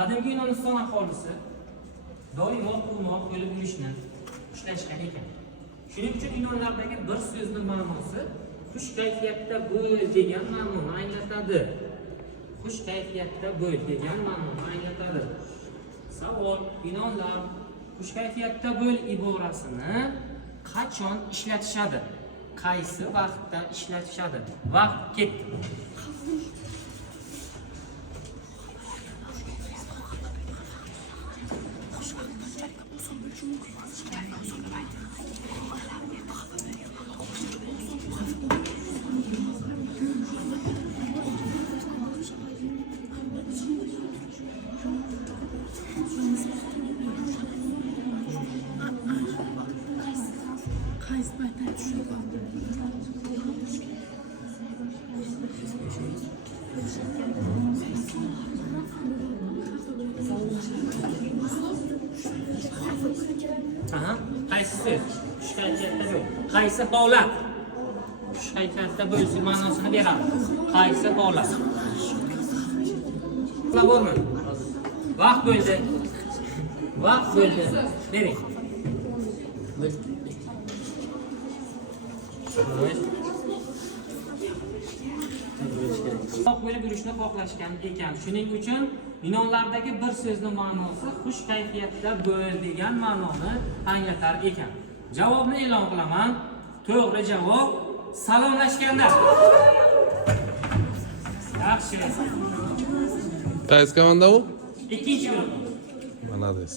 Qadimgi Yunoniston aholisi doimo quvnoq bo'lib yurishni ishlashgan ekan. Shuning uchun yunonlardagi bir so'zning ma'nosi xush kayfiyatda bo'l degan ma'noni anglatadi. Xush kayfiyatda bo'l degan ma'noni anglatadi. Savol: yunonlar xush kayfiyatda bo'l iborasini qachon ishlatishadi? Qaysi vaqtda ishlatishadi? Vaqt ketdi. Qaysi so'z? Xush kayfiyatda bo'l. Qaysi holat? Xush kayfiyatda bo'lish ma'nosini beradi. Qaysi holat? Bormi? Vaqt bo'ldi. Vaqt bo'ldi. Bering. Bo'lib yurishni xohlashgan ekan. Shuning uchun yunonlardagi bir so'zning ma'nosi xush kayfiyatda bo'l degan ma'noni anglatar ekan. Javobni e'lon qilaman. To'g'ri javob salomlashganda. Yaxshi. Qaysi komanda u? Ikkinchi guruh. Молодец.